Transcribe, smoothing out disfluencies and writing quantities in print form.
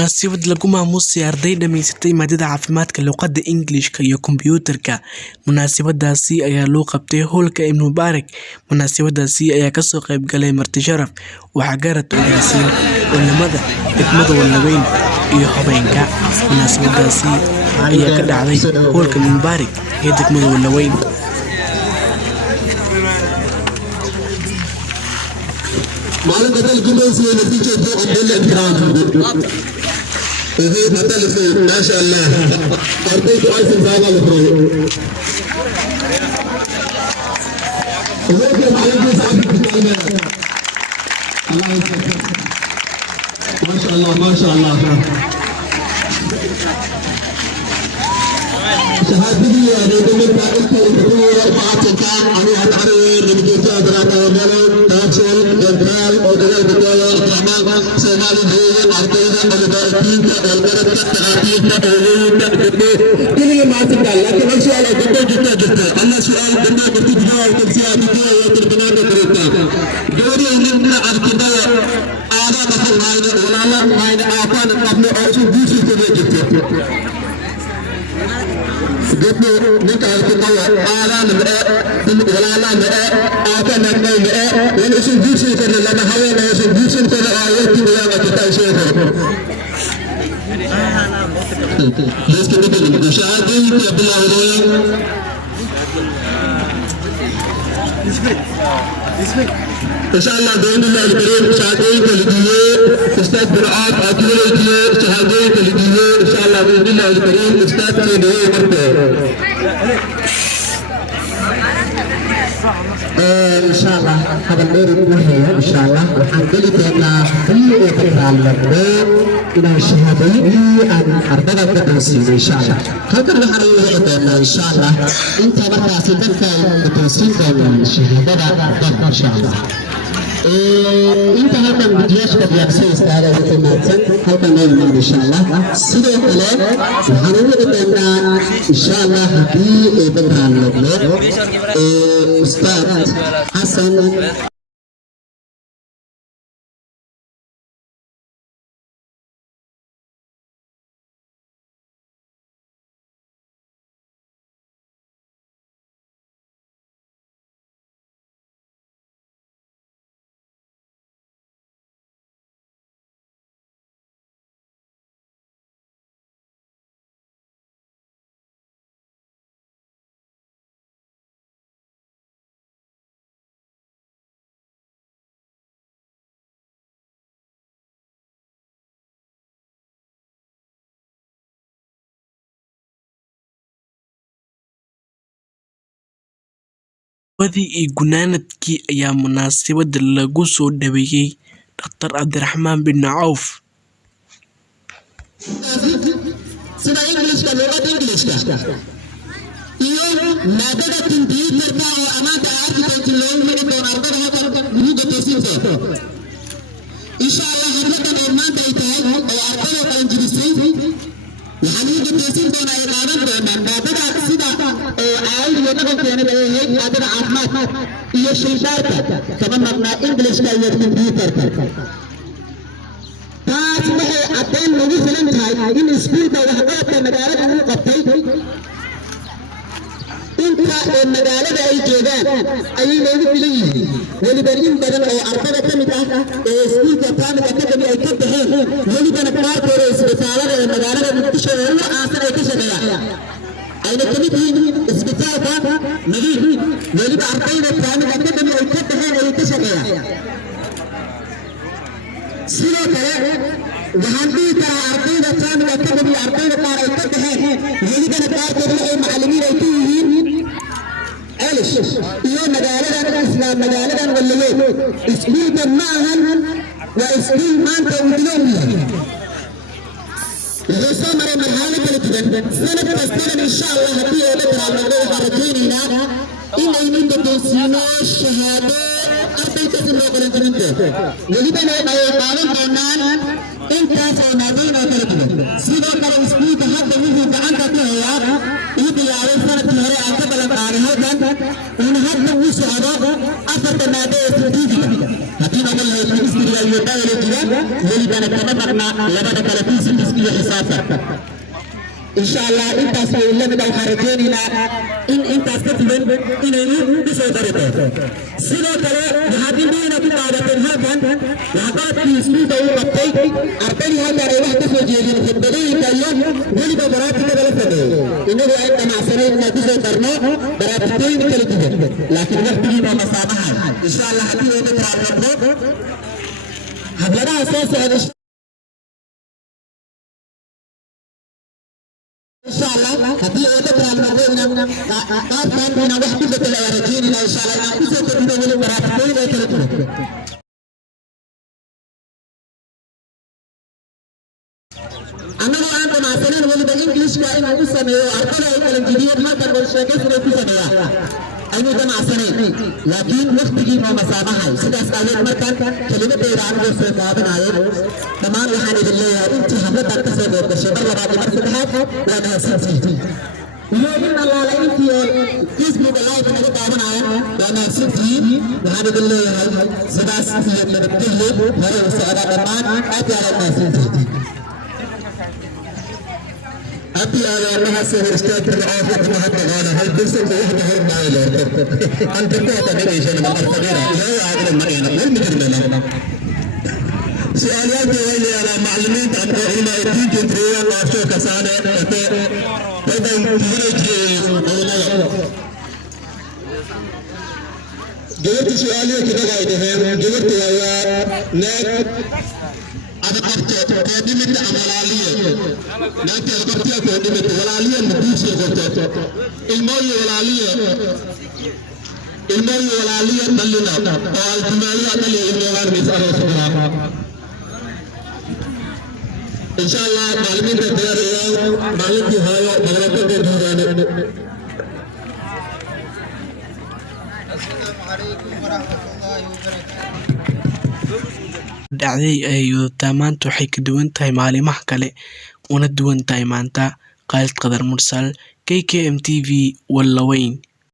munaasabad lagu maamuusay arday dhamaysatay maadada caafimaadka luqadda Ingiriiska iyo kombiyuutarka. Munaasabadaasi ayaa loo qabtay hoolka Ibn Mubarak. Munaasabadaasi ayaa ka soo qayb galay marti sharaf, waxgarad wanaagsan, culimada degmada Walaweyn iyo haweenka. Munaasabadaasi ayaa ka dhacday hoolka Ibn Mubarak ee degmada Walaweyn. معلم بدل جمهوري نتيجة ضوء عبد الإكرام بدل خير ما شاء الله أرضيت ألف زاوية الفروع وذكر معلم الله يسعدك ما شاء الله ما شاء الله شهادتي يعني دمر كانت الفروع بعد كان أنا أتعرض لمجلس أدراك وملون تاجر جنرال ودرال بداية الرحمن سمال الهيئة أرضية الباقين والبرد التعافية أولين كل ما تقال لكن السؤال جدا جدا جدا أنا سؤال جدا جدا جدا وتنسيا جدا وتربنا نكرتا دوري إننا أركضا آذا مثل هاي ولا لا هاي آفان قبل أوصل بيسي كذا جدا جدا نكال كذا آذا نبأ ولا لا نبأ آفان نبأ ونسول بيسي كذا لما هاي نسول بيسي كذا آيات كذا وتتعيشين بس كده مشاهدي يا عبد الله إن شاء الله بإذن الله الكريم شهادين كالدية أستاذ برعات أكيلية شهادين كالدية إن شاء الله بإذن الله الكريم أستاذ كالدية مرتين إن شاء الله هذا الميري وهي إن شاء الله والحمد لله كل إقرار لبنان إلى الشهادين أن أرضنا بتوسيل إن شاء الله هذا الحرية إدنا إن شاء الله أنت مرة سيدك بتوسيل من الشهادة إن شاء الله أنت هذا بديش كبيرسيس هذا وتماتن هذا نوع إن شاء الله سيدك له الحرية إدنا إن شاء الله هذه إبراهيم لبنان أستاذ حسن wadii iyo gunaanadkii ayaa munaasabada lagu soo dhaweeyay Dr. Cabdiraxmaan bin Cawf. sida Ingiriiska luqadda Ingiriiska iyo maadada kombiyuutarka oo amaanta arkitekti loogu heli doono ardada halkan guuda toosinta insha Allah hadladan oo maanta ay tahay oo ardada qalan jirisay waxaan ugu toosin doonaa ay qaadan doonaan maadada sida oo caawiyada dhaqankeena leeyahay maadada caafimaad iyo shaybaarka kama maqnaa Ingiriiska iyo kombiyuutarka taas waxay cadeen lagu filan tahay in iskuulka waxqabadka magaalada uu qabtay inta magaalada ay joogaan ayay loogu filan yihiin weliba in badan oo ardada ka mid ah ee iskuulka Primary Academy ay ka baxeen welibana qaarkood isbitaalada ee magaalada Muqdisho ugu aasan ay ka shaqeeyaan ayna ka mid yihiin isbitaalka Nadiif weliba ardayda Primary Academy ay ka baxeen ay ka shaqeeyaan sidoo kale waxaan dhihi karaa ardayda Primary Academy ardayda qaar ay ka baxeen welibana qaarkood ay macallimiin ay ku yihiin Alish iyo magaaladan Islaam magaaladan Walaweyn iskuulka ma ahan waa iskuul maanta uu dilaw wuxuu soo maray marxalado kala duwan sanad kastana insha Allah haddii ay la tiraahdo waxaan rajaynaynaa inay ninka doonsiino shahaado ardaydaasi loo qalan jirinta welibana ay qaadan doonaan intaas oo maadooyin oo kala duwan sidoo kale iskuulka hadda wuxuu gacanta ku hayaa ii bilaabay sanadkii hore aan ka balan qaaday halkan in hadda uu socdo afarta maado ee scientific haddii noqon lahayd chemistry iyo biology welibana kama maqnaa labada kale physics أفر إن شاء الله أنت سوي لنا لو خرجينا إن أنت استقبل إنه بصدرته سيدا كلا هذين بينا كتابة هذا وهذا في اسمه ده وقتي أرتني هذا روح تسجيل في البداية اليوم ولي ببراتي كذا لفده إنه عند معصرين ما تسجلنا براتين كذا لكن وقتي ما مسامحة إن شاء الله هذه هو ترى هذا أساس هذا إن شاء الله هذه أوتها الموضوع كان من واحد من الأوراقين إن شاء الله إذا تبدو من البراتين وتركوا أنا الآن مع سنين ولد الإنجليش كائن أسمى أرقى الإنجليزية ما كان الشيء كثير أسمى أنا مع سنين لكن وقتي ما مسامحة سداس أول مرة كلمة إيران وسيفابن عيب تمام يحني بالله أنت حبيت تسوي بشبر بعد ما فتحت وأنا سنتي يوم الله لا أنت اسمه بالله بنقول تابن عيب وأنا سنتي يحني بالله سداس في المدة هذا سأرى كمان أتى على الناس أبي أنا هسه استاذ العافية محمد أنا هل بس واحدة هرب معي أنت كنت تدري شيء من الصغيرة لا أعلم ما أنا وين مجرمنا سؤالات وين أنا معلمين عن هنا تيجي تريان وأشوف كسانة بدأ تيجي جبت سؤالي كده قاعدة جبت يا نك أنا قلت قدمت أمرالية لكن قلت قدمت ولالية مدوسة قلت الموي ولالية تلنا والجمالية تلنا الموغان مسألة سبحانه إن شاء الله معلمين تتيار معلم تهايو مغلقة تدوران السلام عليكم ورحمة الله وبركاته dhacday ay wadataa maanta waxay ka duwan tahay maalimaha kale una duwan tahay maanta Khalid Qadar Mursal KKM TV Wallaweyn.